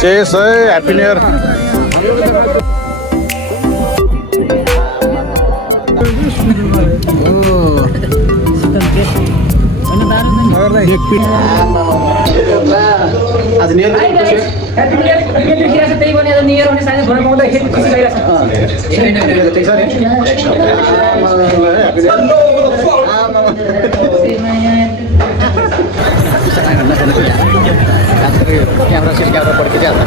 Chess है happy new year आज new camera seat camera पड्के जान्छ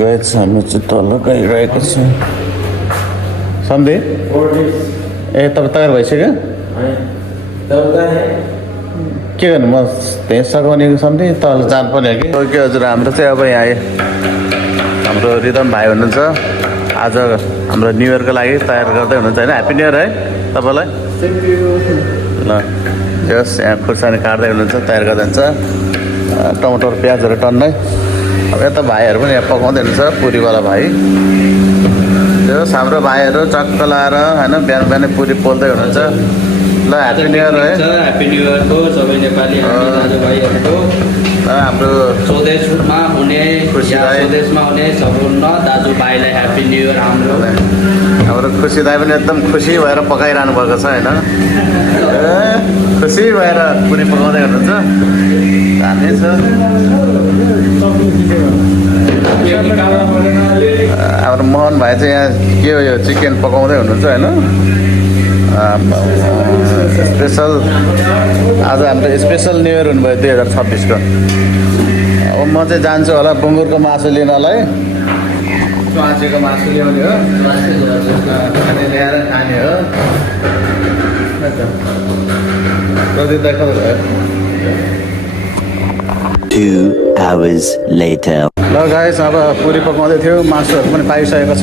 गएछ हामी चाहिँ तल गइरहेको छ सम्झे ए तपाईँ तयार भइसक्यो के गर्नु म त्यहीँ सघाउने सम्झे तल जानुपर्ने हो कि हजुर हाम्रो चाहिँ अब यहाँ हाम्रो रिदम भाइ हुनुहुन्छ आज हाम्रो न्यु इयरको लागि तयार गर्दै हुनुहुन्छ होइन ह्याप्पी न्यु इयर है तपाईँलाई ल जस यहाँ खुर्सानी काट्दै हुनुहुन्छ तयार गर्दै हुन्छ टमाटर प्याजहरू टन्नै अब यता भाइहरू पनि यहाँ पकाउँदै हुनुहुन्छ पुरीवाला भाइ जस हाम्रो भाइहरू चक्क लाएर होइन बिहान बिहानै पुरी पोल्दै हुनुहुन्छ ल ह्याप्पी न्यु इयर है ह्याप्पी न्यु इयरको सबै नेपाली दाजुभाइहरूको हाम्रो स्वदेशमा हुने स्वदेशमा हुने सम्पूर्ण दाजुभाइलाई ह्याप्पी न्यु इयर हाम्रो खुसी दाई पनि एकदम खुसी भएर पकाइरहनु भएको छ होइन खुसी भएर पुरी पकाउँदै हुनुहुन्छ दामी छ हाम्रो मोहन भाइ चाहिँ यहाँ के हो यो चिकन पकाउँदै हुनुहुन्छ होइन स्पेसल आज हाम्रो स्पेसल न्यु इयर हुनुभयो 2026को अब म चाहिँ जान्छु होला बुङ्गुरको मासु लिनलाई च्वाचेको मासु ल्याउने हो अनि ल्याएर खाने हो कति देखाउँदै भयो 2 hours later ल गाइस अब पुरी पकाउँदै थियो मासुहरू पनि पाइसकेको छ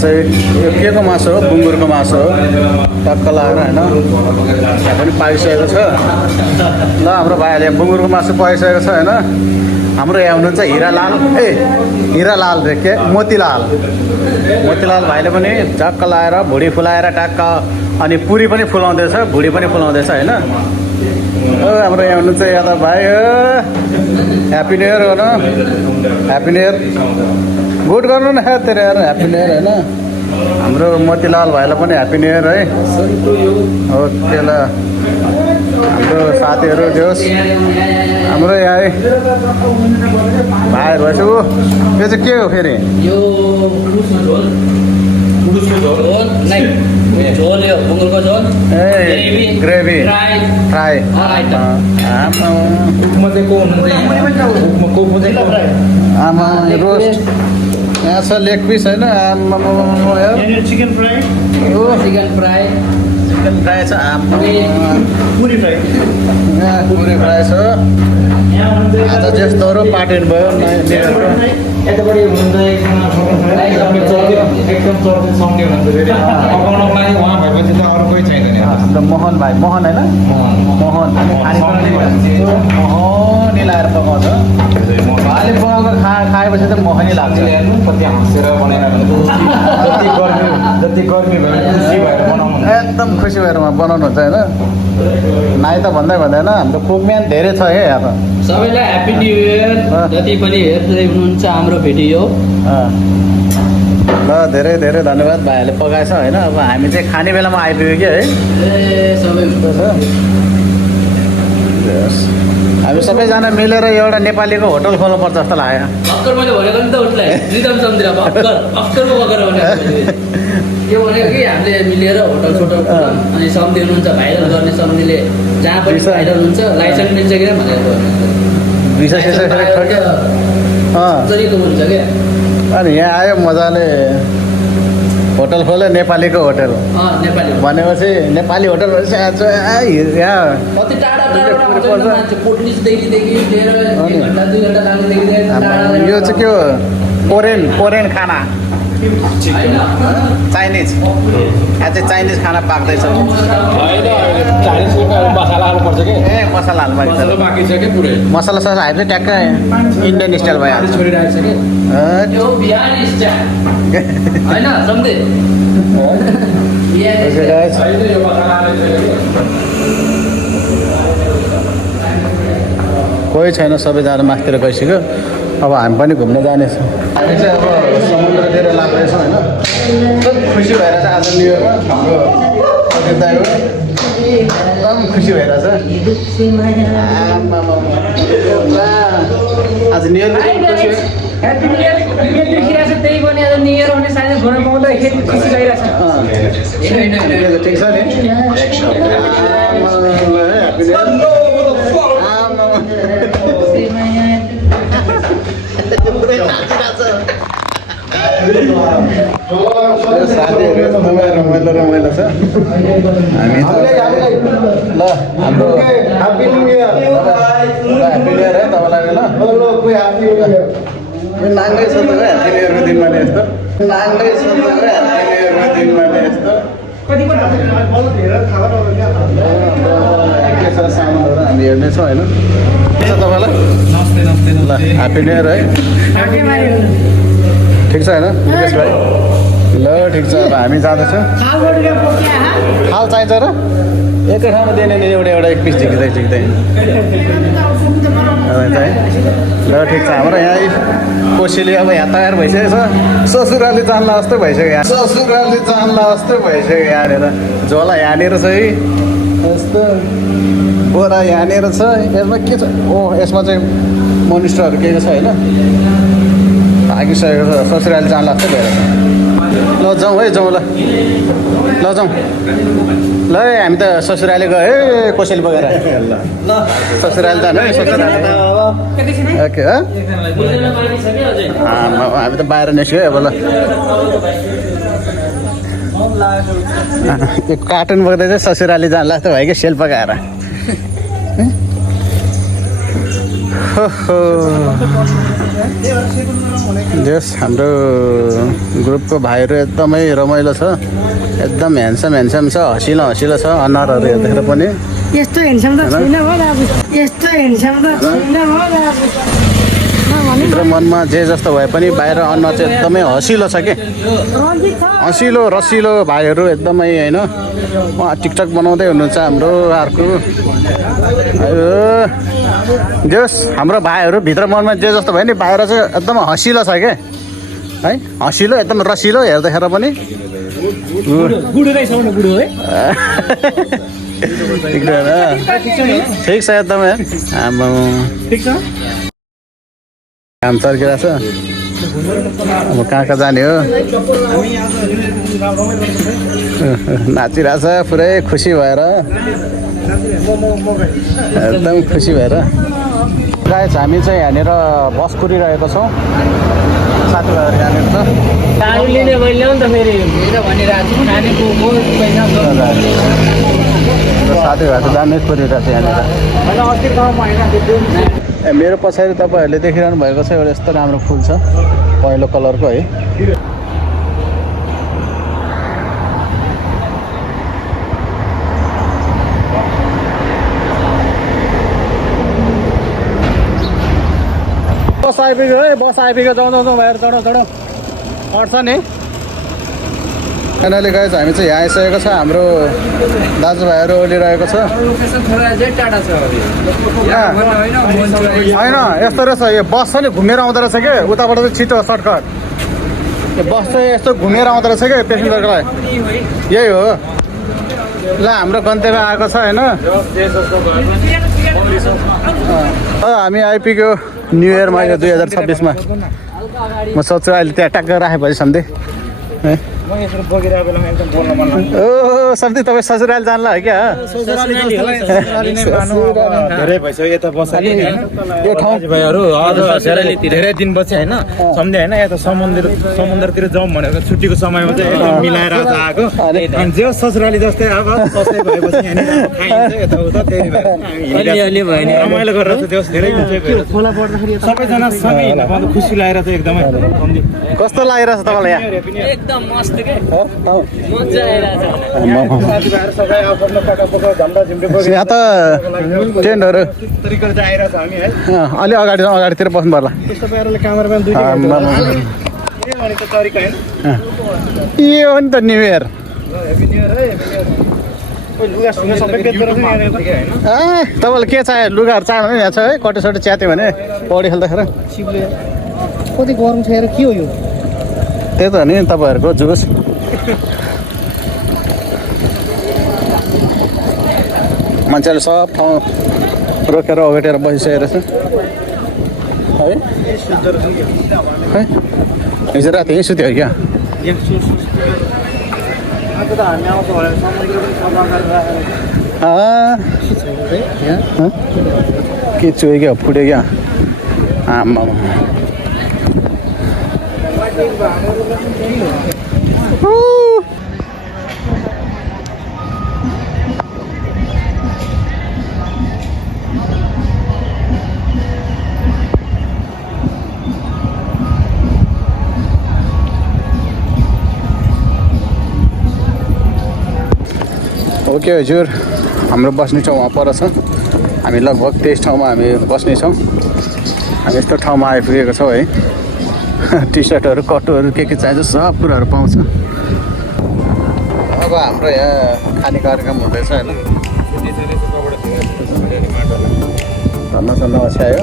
चाहिँ यो के को मासु हो बुङ्गुरको मासु हो टक्क लगाएर होइन यहाँ पनि पाइसकेको छ ल हाम्रो भाइहरूले बुङ्गुरको मासु पाइसकेको छ होइन हाम्रो यहाँ हुनुहुन्छ हिरालाल हिरालाल रे के मोतीलाल भाइले पनि टक्क लगाएर भुँडी फुलाएर टक्क अनि पुरी पनि फुलाउँदैछ भुँडी पनि फुलाउँदैछ होइन हाम्रो यहाँ हुनुहुन्छ यादव भाइ ह्याप्पी न्यु इयर हो न ह्याप्पी न्यु इयर गुड गर्नु न तेरो यार ह्याप्पी न्यु इयर होइन हाम्रो मोतीलाल भाइलाई पनि ह्याप्पी न्यु इयर है ओके ल हाम्रो साथीहरू जोस् हाम्रो यहाँ भाइहरू भएछ यो चाहिँ के हो फेरि ग्रेभी फ्राई आमा रोस्ट यहाँ छ लेग पिस होइन चिकन फ्राई छ पुरी फ्राई छ आज जस्तो पार्टी भयो यतापट्टि हुनुहुन्छ एकदम चर्चित सँगै हुनुहुन्छ फेरि पकाउनको लागि उहाँ भएपछि त अरू कोही छैन नि हाम्रो मोहन भाइ मोहन होइन मोहन मोहनी लगाएर पकाउँछ भाइले पकाएको खाएपछि त मोहनी लाग्छ हेर्नु कति हाँसेर बनाइरहेको जति गर्मी भयो खुसी भएर बनाउनु एकदम खुसी भएर बनाउनुहुन्छ होइन नाइ त भन्दै भन्दैन हाम्रो कुकम्यान धेरै छ है यहाँ सबैलाई ह्याप्पी न्यु इयर जति पनि हेर्दै हुनुहुन्छ हाम्रो भिडियो ल धेरै धेरै धन्यवाद भाइहरूले पकाएछ होइन अब हामी चाहिँ खाने बेलामा आइपुग्यो कि है सबै हामी सबैजना मिलेर एउटा नेपालीको होटल खोल्नुपर्छ जस्तो लाग्यो भर्खर मैले भनेको नि त उसलाई रिदम सम्झिएर भर्खरको भर्खर भनेको यो भनेको कि हामीले मिलेर होटल सोटल अनि सम्झि हुनुहुन्छ भाइरल गर्ने सम्झिले जहाँ पनि भाइरल हुन्छ लाइसेन्स मिल्छ कि भनेर हुन्छ क्या अनि यहाँ आयो मजाले होटल खोल्यो नेपालीको होटल नेपाली भनेपछि नेपाली होटल यहाँ कति टाढा मान्छे पोटनिसदेखि लिएर 1 घन्टा 2 घन्टा लाग्नेदेखि यो चाहिँ के हो कोरियन खाना चाइनिज यहाँ चाहिँ चाइनिज खाना पाक्दैछ मसला हाल्नुपर्छ कि ए मसला हाल्नु बाँकी छ क्या पुरै मसला सस हाल्यो चाहिँ ट्याक्कै इन्डियन स्टाइल भइहाल्छ छोडिरहेको छ कि बिहारी स्टाइल होइन सम्झे Okay, guys. कोही छैन, सबैजना माथितिर गइसक्यो। अब हामी पनि घुम्न जानेछौँ। हामी चाहिँ अब समुद्रतिर लाग्दैछौँ होइन। एकदम खुसी भइरहेछ आज न्यु इयरमा हाम्रो प्रदीप दाइ हो, एकदम खुसी भइरहेछ। आज new year happy new year देखिरहेको छ, त्यही पनि आज न्यु इयर आउने साथै घुम्न पाउँदाखेरि खुसी लागिरहेछ। ठिक छ नि। साथीहरू एकदमै रमाइलो रमाइलो छ। हामी ल हाम्रो ह्याप्पी न्यु इयर है तपाईँलाई ल। नाङ्गै छ त ह्याप्पी न्यु इयरको दिनमा नि यस्तो, नाङ्गै छ त ह्याप्पी न्यु इयरको दिनमा नि यस्तो। के छ सामानहरू हामी हेर्नेछौँ होइन। के छ तपाईँलाई? ल ह्याप्पी न्यु इयर है। ठिक छ होइन निकेश भाइ? ल ठिक छ, अब हामी जाँदैछौँ। थाल चाहिन्छ र? एकै ठाउँमा दिने नि, एउटा एउटा एक पिस झिक्दै झिक्दै। ल ठिक छ, हाम्रो यहाँ कोसेली अब यहाँ तयार भइसकेको छ। ससुराली जान्ला जस्तो भइसक्यो यहाँ, ससुराली जान्ला जस्तो भइसक्यो यहाँनिर। झोला यहाँनिर छ है, यस्तो बोरा यहाँनिर छ। यसमा के छ? ओ यसमा चाहिँ मोनिस्टरहरू के के छ होइन, भागिसकेको छ। ससुराली जान्ला जस्तो भइरहेछ। ल जाउँ है, जाउँ ल, ल जाउँ ल। हामी त ससुराली गयो है कोसेली बगेर। ल ससुराली जानु है, ससुराली। ओके हामी त बाहिर निस्क्यो अब। ल यो कार्टुन बोक्दै चाहिँ ससुराली जानु लाग्छ भयो कि सेल पकाएर। जस हाम्रो ग्रुपको भाइहरू एकदमै रमाइलो छ, एकदम ह्यान्डसम ह्यान्डसम छ, हँसिलो हँसिलो छ अनुहारहरू हेर्दाखेरि पनि। यस्तो हेन्डसम त छैन हो दाजु, यस्तो हेन्डसम त छैन हो दाजु। भित्र मनमा जे जस्तो भए पनि बाहिर अनुहार चाहिँ एकदमै हँसिलो छ कि, हँसिलो रसिलो भाइहरू एकदमै होइन। उहाँ टिकटक बनाउँदै हुनुहुन्छ हाम्रो अर्को। जस हाम्रो भाइहरू भित्र मनमा जे जस्तो भयो नि, बाहिर चाहिँ एकदम हँसिलो छ क्या है, हँसिलो एकदम रसिलो हेर्दाखेरि पनि। ठिक छ एकदमै हाम्रो काम चर्किरहेछ। अब कहाँ कहाँ जाने हो? नाचिरहेछ पुरै खुसी भएर, एकदम खुसी भएर। गाइस हामी चाहिँ यहाँनिर बस कुरिरहेको छौँ, साथीभाइहरू यहाँनिर छ। गाडी लिने मैले ल्याउनु त फेरि भनिरहेको छु नानीको साथीभाइ त दामी कुरिरहेको छ यहाँनिर। मेरो पछाडि तपाईँहरूले देखिरहनु भएको छ एउटा यस्तो राम्रो फुल छ, पहेँलो कलरको है। बस आइपुग्यो है, बस आइपुग्यो। जाउँ जाउँ जाउँ भाइहरू, चढौँ चढौँ, अट्छ नि। फाइनली गाइस हामी चाहिँ यहाँ आइसकेको छ, हाम्रो दाजुभाइहरू ओर्लिरहेको छ। होइन यस्तो रहेछ, यो बस छ नि घुमेर आउँदो रहेछ कि उताबाट चाहिँ छिटो सर्टकट। यो बस चाहिँ यस्तो घुमेर आउँदो रहेछ कि पेसेन्जरको लागि, यही हो। ल हाम्रो गन्तव्य आएको छ होइन। हामी आइपुग्यो न्यु इयरमा, यो 2026मा। म सोच्छु अहिले त्यहाँ ट्याक्क राखेपछि सम्धि ओ सम्धि तपाईँ ससुराली जान्ला है क्या? धेरै भइसक्यो यता बसेको यो ठाउँ धेरै दिन पछि होइन सम्झे होइन, यता समुद्रतिर जाउँ भनेको छुट्टीको समयमा चाहिँ एकदम मिलाएर आएको। अनि जे ससुराली जस्तै अब सस्तै भएपछि यहाँनिर खाइन्छ यताउता, त्यही भएर रमाइलो गरेर चाहिँ त्यो धेरै सबैजना सँगै हिँड्न पाउँदा खुसी लागेर चाहिँ एकदमै। कस्तो लागिरहेछ तपाईँलाई यहाँ? एकदम मस्त के मजा आइरहेछ। यहाँ त टेन्टहरू तरिकाले चाहिँ आइरहेछ हामी है। अलि अगाडितिर बस्नु पर्ला। त्यस्तो पाराले क्यामेराम्यान दुई भनेको तरिका होइन, यो हो नि त new year. Happy new year है। Happy new year. 2026 मा चाहिँ एकदमै खुसी लुगासुगा सबै बेच्दो रहेछ यहाँनिर त होइन तपाईँलाई के चाहियो लुगाहरू चाहनु यहाँ छ है कटेसटे च्यात्यो भने पौडी खेल्दाखेरि कति गरम छ हेर के हो यो त्यही त हो नि तपाईँहरूको जुस मान्छेले सब ठाउँ रोकेर ओगटेर बसिसकेको रहेछ है हिजो राति यहीँ सुत्यो क्या आज त हामी आउँछ भनेर समुद्र पनि सफा गरेर के चुयो क्या फुट्यो क्या आम्मा ओके हजुर हाम्रो बस्ने ठाउँ वहाँ पर छ हामी लगभग त्यस ठाउँमा हामी बस्नेछौँ हामी यस्तो ठाउँमा आइपुगेको छौँ है टी सर्टहरू कटुहरू के चाहिन्छ सब कुराहरू पाउँछ अब हाम्रो यहाँ खाने कार्यक्रम हुँदैछ होइन धन्न ओछ्यायो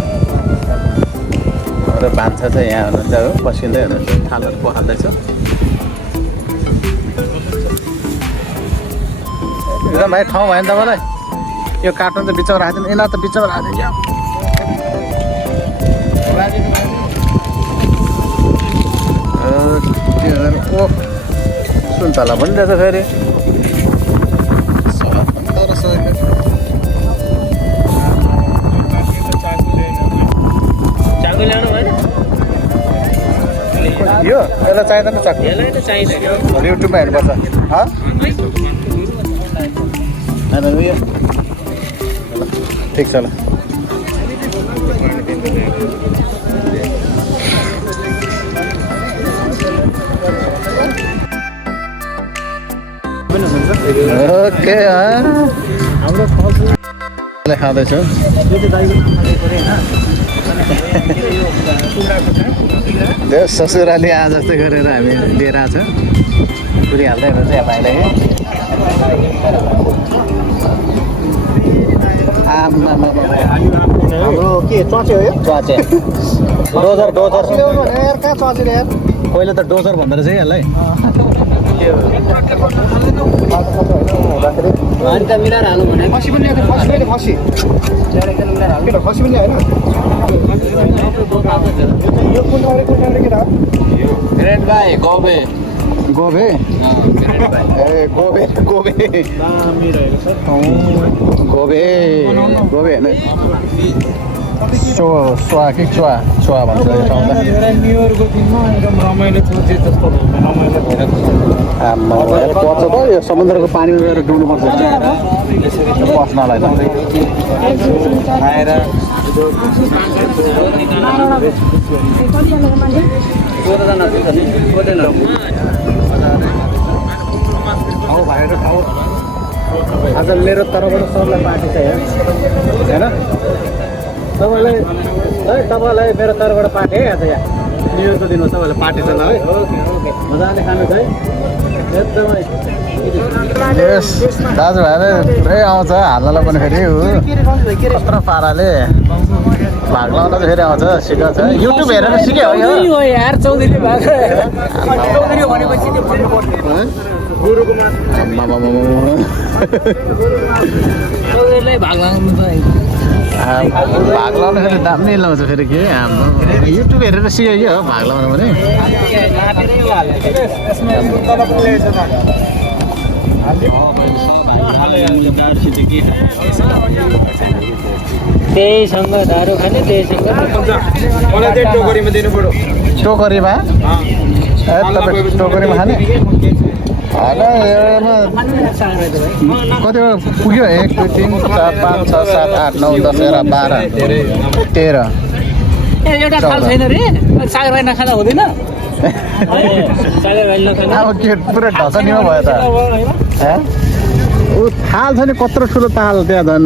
र भान्सा चाहिँ यहाँ हुनुहुन्छ हो पसिँदै हुनुहुन्छ थालहरू पखाल्दैछ एकदम भाइ ठाउँ भयो नि तपाईँलाई यो कार्टुन त बिचमा राखिदिनु यिनीहरू त बिचमा राखिदिनु क्या ओ सुन्तला पनि रहेछ फेरि चाकु ल्याउनु भएन यो यसलाई चाहिँदैन चाकु यसलाई त चाहिँदैन युट्युबमा हेर्नुपर्छ होइन उयो ठिक छ ल ओके हाम्रो खाँदैछु ससुराली आज जस्तै गरेर हामी लिएर आएको छ पुरिहाल्दै हुन्छ यहाँ भाइलाई हाम्रो के चचे हो यो चचे डोजर कहाँ चचे यार पहिला त डोजर भन्दो रहेछ है यसलाई अनि त मिलाएर हाल्नु भने खसी पनि ल्याएको खसी खसी पनि ल्याएन यो कुन केटा ग्रेट भाइ गबे गोबे ए गोबे गोबे गोबे गोबे होइन स्वा कि चुवा भन्छ यो ठाउँमा न्यु इयरको दिनमा एकदम रमाइलो थियो जे जस्तो रमाइलो भइरहेको पर्छ त यो समुद्रको पानीमा गएर डुब्नुपर्छ बस्नलाई त खाएर आज मेरो तर्फबाट सबलाई पार्टी छ यहाँ होइन तपाईँलाई मेरो तर्फबाट पार्टी है आज यहाँ न्यु इयरको दिनमा तपाईँलाई पार्टी छ ल है मजाले खानु छ है एकदमै यस दाजुभाइले पुरै आउँछ हाल्नलाई पनि फेरि कत्रो पाराले भाग लाउन चाहिँ फेरि आउँछ सिकाउँछ युट्युब हेरेर सिक्यो हो यो यार चौधरी भएको चौधरी भनेपछि त्यो भन्नु पर्छ गुरुको माथि चौधरीलाई भाग लाग्नु त भाग लाउनु फेरि दाम नै लाउँछ फेरि के हाम्रो युट्युब हेरेर सिक्यो कि हो भाग लाउनु भने त्यहीसँग दारू खाने त्यहीसँग मलाई चाहिँ टोकरीमा दिनु पर्यो टोकरीमा तपाईँ टोकरीमा खाने कति पुग्यो 1 2 3 4 5 6 7 8 9 10 11 12 13 एउटा थाल छैन रे सागर भाइ नखाँदा हुँदैन सागर भाइ नखाँदा अब के पुरा ढसनीमा भयो त ऊ थाल छ नि कत्रो ठुलो ताल त्यहाँ झन्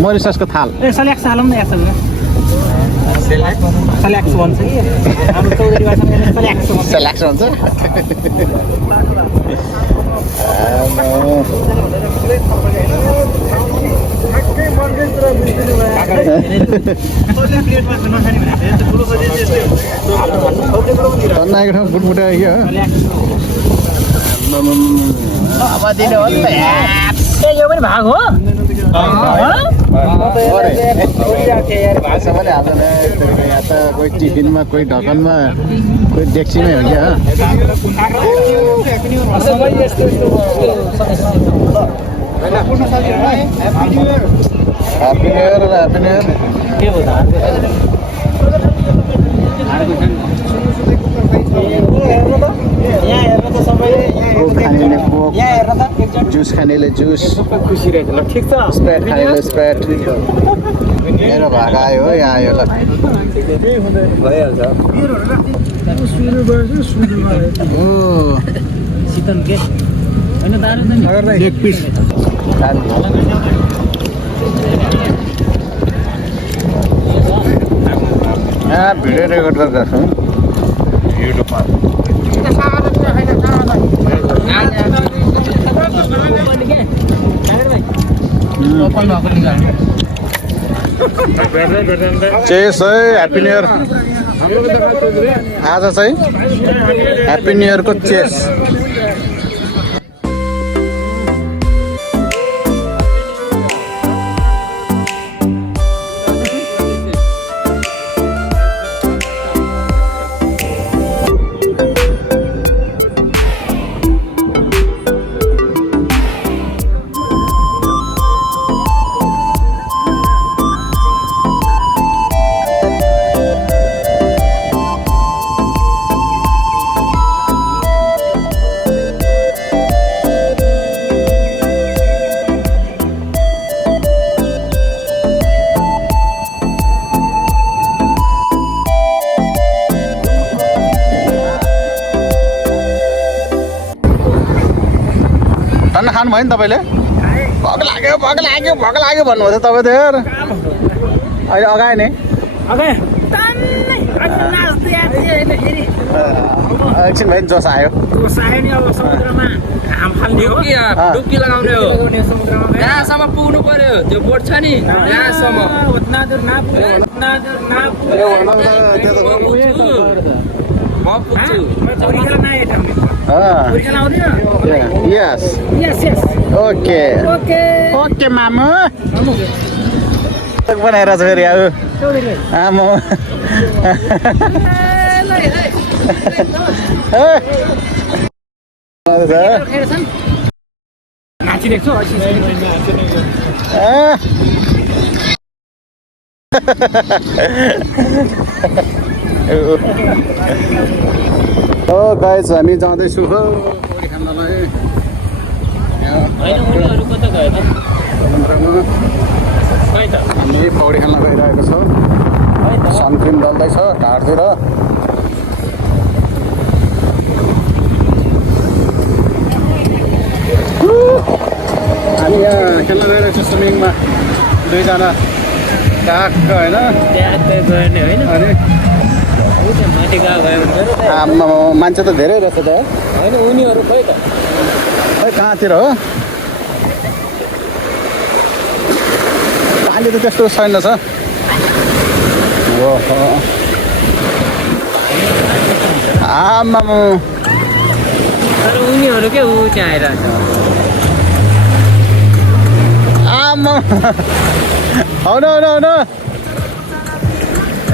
मोरिससको थाल यसले एक सालम न एक सालमा सल्याक्स भन्छ कि हाम्रो चौधरी भाषामा सल्याक्स भन्छ सल्याक्स भन्छ तन्नाएको ठाउँ बुटबुटा आयो अब दिनु हो नि त यो पनि भाग हो भाषा पनि हाल्दैन यहाँ त कोही टिफिनमा कोही ढकनमा कोही डेक्चीमै हो क्या happy new year happy new year coke खानेले कोक जुस खानेले जुस खुसी रहेछ ल ठिक छ स्प्राइट खानेले स्प्राइट मेरो भाग आयो है आयो ल भइहाल्छ ओ शीतल के होइन दारु त नि एक पिस भिडियो रेकर्ड गरेर छु युट्युबमा चेस है ह्याप्पी न्यु इयर आज चाहिँ ह्याप्पी न्यु इयरको चेस टन्न खानुभयो नि तपाईँले भोक लाग्यो भोक लाग्यो भोक लाग्यो भन्नुभयो त तपाईँ त यार अहिले अगायो नि एकछिन भयो नि जोस आयो डुब्की लगाउने हो यहाँसम्म पुग्नु पर्यो त्यो बोट छ नि यहाँसम्म म पुग्छु यस ओके ओके मामु बनाएर छ फेरि अब आमा हो गाइस हामी जाँदैछु हो पौडी खानलाई हामी पौडी खान गइरहेको छौँ सनक्रिम दल्दैछ ढाडतिर हामी यहाँ खेल्न गइरहेको छौँ स्विमिङमा दुईजना काग होइन अनि आम्मा मान्छे त धेरै रहेछ त होइन उनीहरू खोइ त खै कहाँतिर हो पानी त त्यस्तो छैन छ ओहो आम्मा तर उनीहरू के ऊ चाहिँ आइरहेको आम्मा हौ न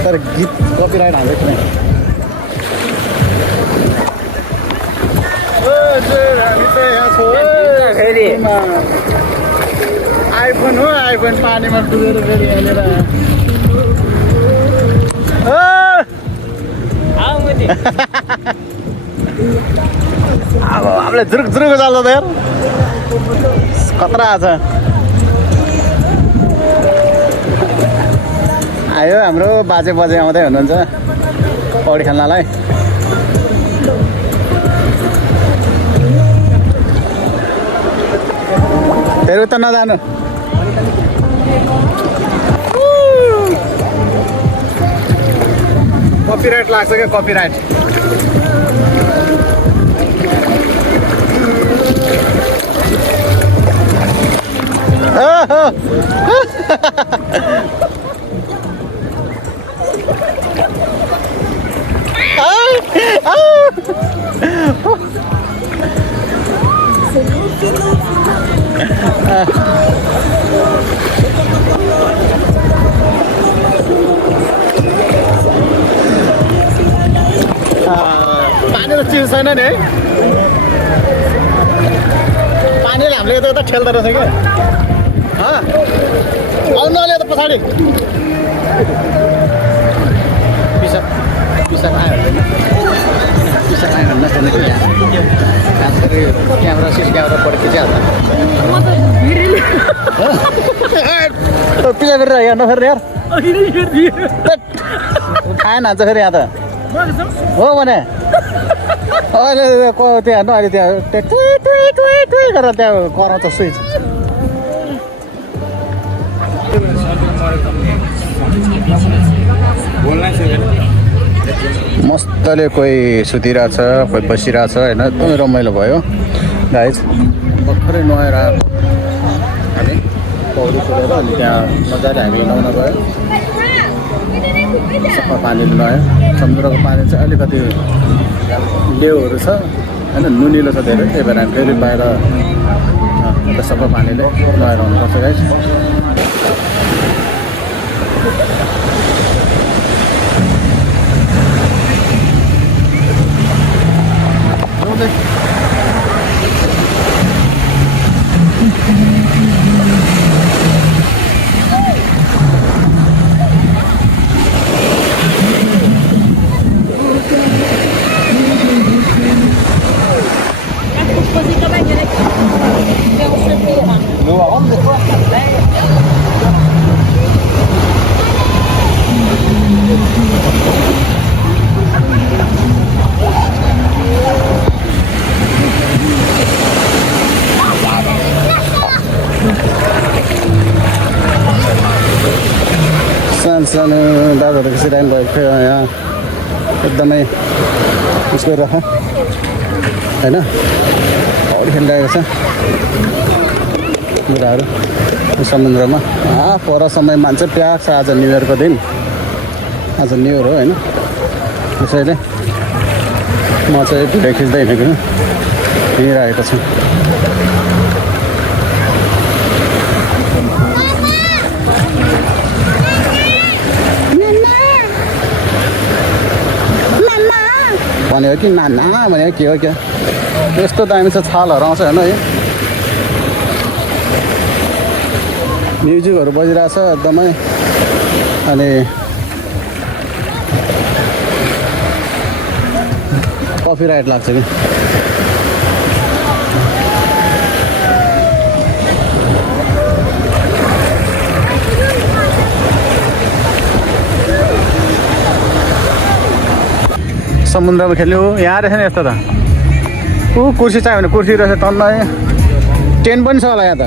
तर गीत कपिराइट हालेको छैन आइफोन हो आइफोन पानीमा डुबेर फेरि हालेर अब हामीले जुरुक जुरुक चल्दा त यार खतरा छ आयो हाम्रो बाजे बजे आउँदै हुनुहुन्छ पौडी खेल्नलाई तेरो त नजानु कपिराइट लाग्छ क्या कपिराइट पानी त चिज छैन नि है पानीले हामीले यता ठेल्दो रहेछ क्या आउनु अलि त पछाडि पिसाब पिसाब आयो भने पिसाब आयो भने नचल्ने क्या यहाँ फेरि क्यामेरा सिसी क्यामेरा पढ्यो खिचिहाल्छ पिसाब फेरि यहाँ नफेर यार खाएन हान्छ फेरि यहाँ त हो भने अहिले त्यहाँ हेर्नु अहिले त्यहाँ टुई गरेर त्यहाँ कराउँछ स्विच मस्तले कोही सुतिरहेछ कोही बसिरहेछ होइन एकदमै रमाइलो भयो गाइज भर्खरै नुहाएर आएको हामी पौडी छोडेर अनि त्यहाँ मजाले हामी नुहाउन गयो सफा पानीले नुहायो समुद्रको पानी चाहिँ अलिकति लेउहरू छ होइन नुनिलो छ धेरै त्यही भएर हामी फेरि बाहिर एउटा सफा पानीले नुहाएर आउनुपर्छ गाइज सानो दादाहरू कसरी आइनुभएको थियो यहाँ एकदमै उस गरेर होइन पौडी खेलिरहेको छ बुढाहरू समुद्रमा पर समय मान्छे प्याक छ आज न्यु इयरको दिन आज न्यु इयर हो होइन त्यसैले म चाहिँ भिडियो खिच्दै हिँडेको हिँडिरहेको छु भनेको कि नाना भनेको के हो क्या यस्तो दामी छ छालहरू आउँछ होइन है म्युजिकहरू बजिरहेछ एकदमै अनि कपिराइट लाग्छ कि समुद्रमा खेल्यो यहाँ रहेछ नि यस्तो त ऊ कुर्सी चाहियो भने कुर्सी रहेछ टन्न टेन्ट पनि छ होला यहाँ त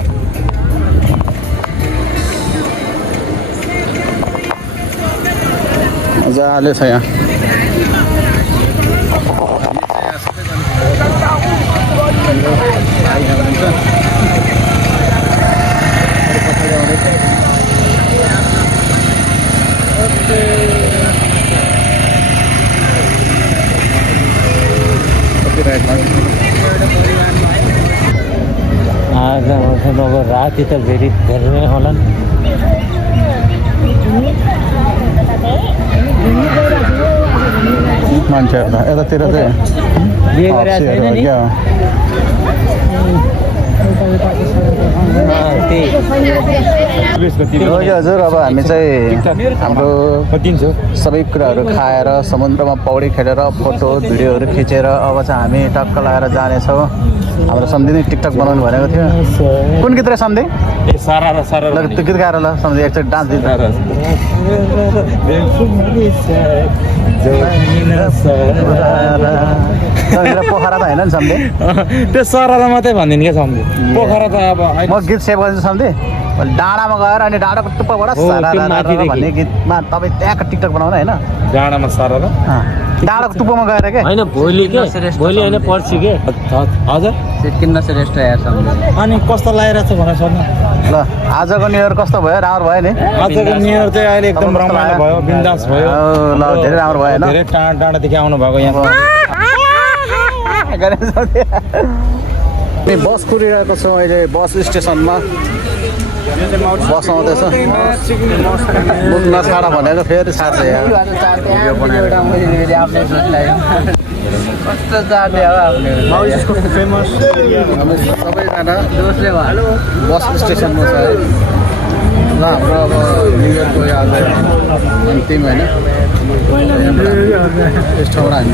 मजाले छ यहाँ आज अब राति त धेरै धेरै होला मान्छेहरू त यतातिर चाहिँ बिहे गरेर छैन नि हजुर अब हामी चाहिँ हाम्रो सबै कुराहरू खाएर समुद्रमा पौडी खेलेर फोटो भिडियोहरू खिचेर अब चाहिँ हामी टक्क लगाएर जानेछौँ हाम्रो सम्झिने टिकटक बनाउनु भनेको थियो कुन गीत रे सम्झि ल त्यो गीत गाएर ल सम्झि एकचोटि डान्स दिन्छ त्यहाँनिर पोखरा त होइन नि सम्झे त्यो सरलाई मात्रै भनिदिनु क्या सम्झे पोखरा त अब म गीत सेभ गर्छु सम्झे डाँडामा गएर अनि डाँडाको टुप्पाबाट हो, त्यो माथिदेखि। भन्ने गीतमा तपाईँ त्यहाँको टिकटक बनाउनु होइन डाँडामा सरला डाँडाको टुप्पोमा गएर के होइन भोलि के भोलि होइन पर्सि के हजुर किन्न श्रेष्ठ यार सम्झे अनि कस्तो लागिरहेको छ भनेर सोध्नु ल आजको न्यु इयर कस्तो भयो राम्रो भयो नि आजको न्यु इयर चाहिँ अहिले एकदम रमाइलो भयो बिन्दास भयो ल धेरै राम्रो भयो होइन धेरै टाढा टाढादेखि आउनु भएको यहाँ बस कुरिरहेको छौँ अहिले बस स्टेसनमा बस आउँदैछ बुझ्न छाडा भनेको फेरि छाड्छ यहाँ भिडियो बनाएर कस्तो जाने हो आफ्नो फेमस सबैजना बस स्टेसनमा छ है ल हाम्रो अब न्यु इयरको आज अन्तिम होइन यस ठाउँबाट हामी